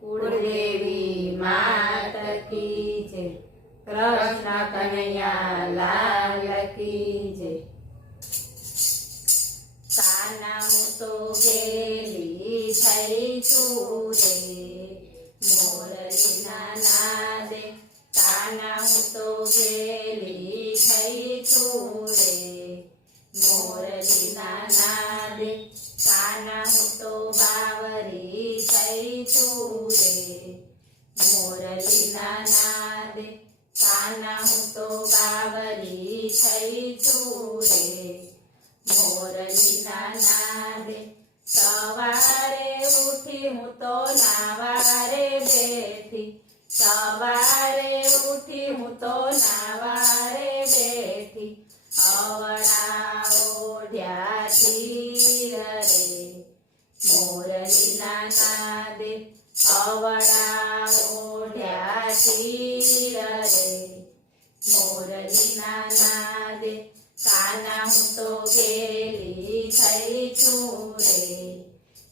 कुलदेवी मात की जय। कृष्ण कन्हैया लाल की जय। काना हूँ तो गेली थई छू रे मोरली नादे। काना हूँ तो गेली थई छू रे मोरली नादे। काना हूँ तो बावरी थई छू रे मोरली नादे। काना हूँ तो बावरी थई छू रे मोरली नादे। सवारे उठी हूँ तो नावारे बैठी। सवारे उठी हूँ तो नावारे बैठी। अवड़ा ओढ़्या तीर रे मोरली नादे। अवड़ा ओढ़्या तीर रे मोरली नादे। काना हूँ तो गेली थई छू रे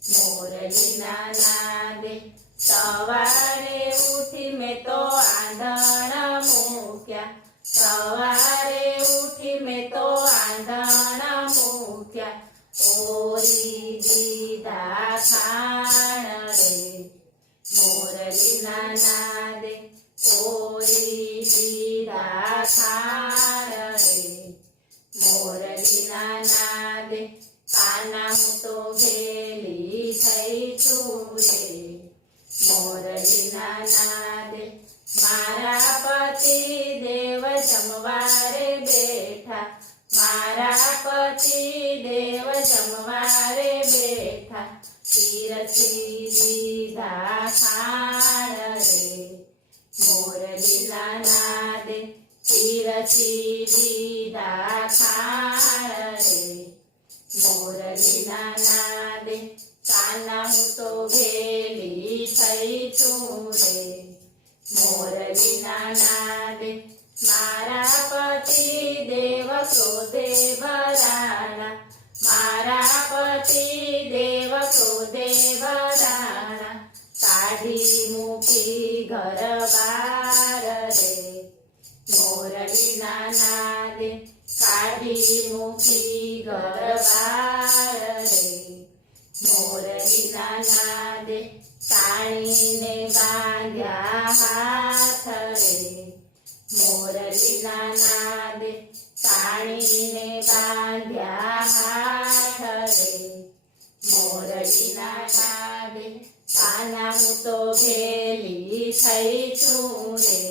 मोरली नादे। सवारे उठी मैं तो आंधण मूक्या। सवारे उठी मैं तो आंधण मूक्या। ओरी दीदा खाण रे मोरली नादे। ओरी दीदा खाण रे मोरली नादे। काना हूँ तो गेली थई छू रे मोरली नादे। मारा पति देव जमवारे बैठा। मारा पति देव जमवारे बैठा। पीरसी दीधा खाण रे मोरली नादे। पीरसी दीधा खाण रे मोरली नादे। काना हूँ तो गेली थई छू रे मोरली नादे। मारा पति देव क्रोधे भराणा। मारा पति देव क्रोधे भराणा। काढी मूकी घर बार रे मोरली नादे। काढी मूकी घर बार रे मोरली नादे। ताणीने बांध्या हाथ रे मोरली नादे। ताणीने बांध्या हाथ रे मोरली नादे। काना हूँ तो गेली थई छू रे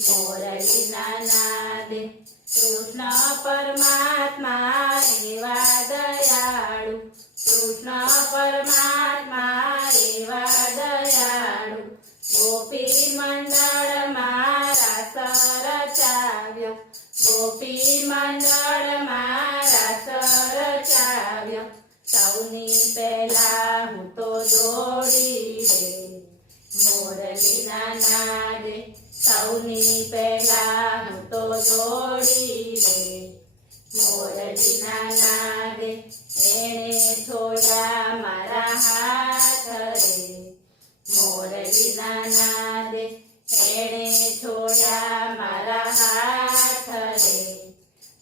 मोरली नादे। कृष्ण परमात्मा एवा दयाळु। कृष्ण परमात्मा एवा दयाळु। गोपी मंडळ मारा सरचाव्य। गोपी मंडळ मारा सरचाव्य। सौनी पेला हूँ तो जोड़ी रे मोरली नादे। सौनी पेला हूँ तो जोड़ी रे मोरली नादे। एणे छोड़ा मारा हाथ रे मोरली नादे। एणे छोड़ा मारा हाथ रे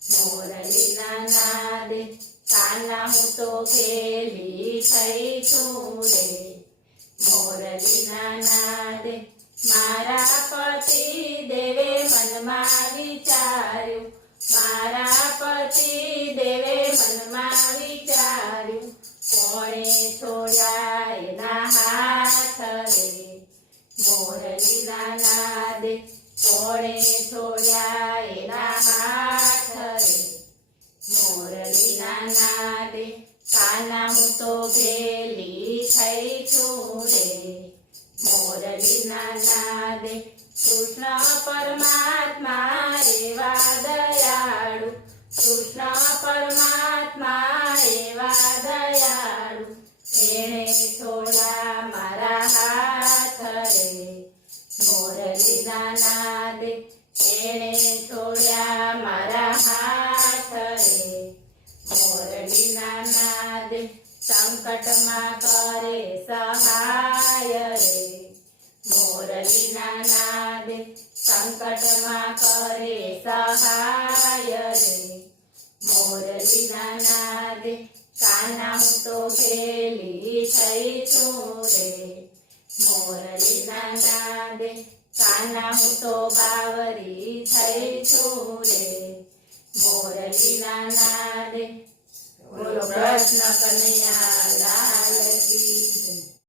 मोरली नादे। काना हूँ तो गेली थई छू रे मोरली नादे। मारा पति देवे मनमा विचार्यु। मारा पति देवे मनमा विचार्यु। कोणे छोड्या एना हाथ रे मोरली नादे। कोणे छोड्या एना हाथ रे मोरली नादे। काना हूँ तो गेली थई छू रे मोरली नादे। कृष्ण परमात्मा एवा दयाळु। कृष्ण परमात्मा एवा दयाळु। एणे छोड़ा मारा हाथ रे मोरली नादे। एणे छोड़ा मारा हाथ रे मोरली नादे। સંકટમાં કરે સહાય રે મોરલીના નાદે સંકટમાં કરે સહાય રે મોરલીના નાદે કાના હું તો ઘેલી થઈ છું રે મોરલીના નાદે કાના હું તો બાવરી થઈ છું રે મોરલીના નાદે બોલો કૃષ્ણ કનૈયા લાલ કી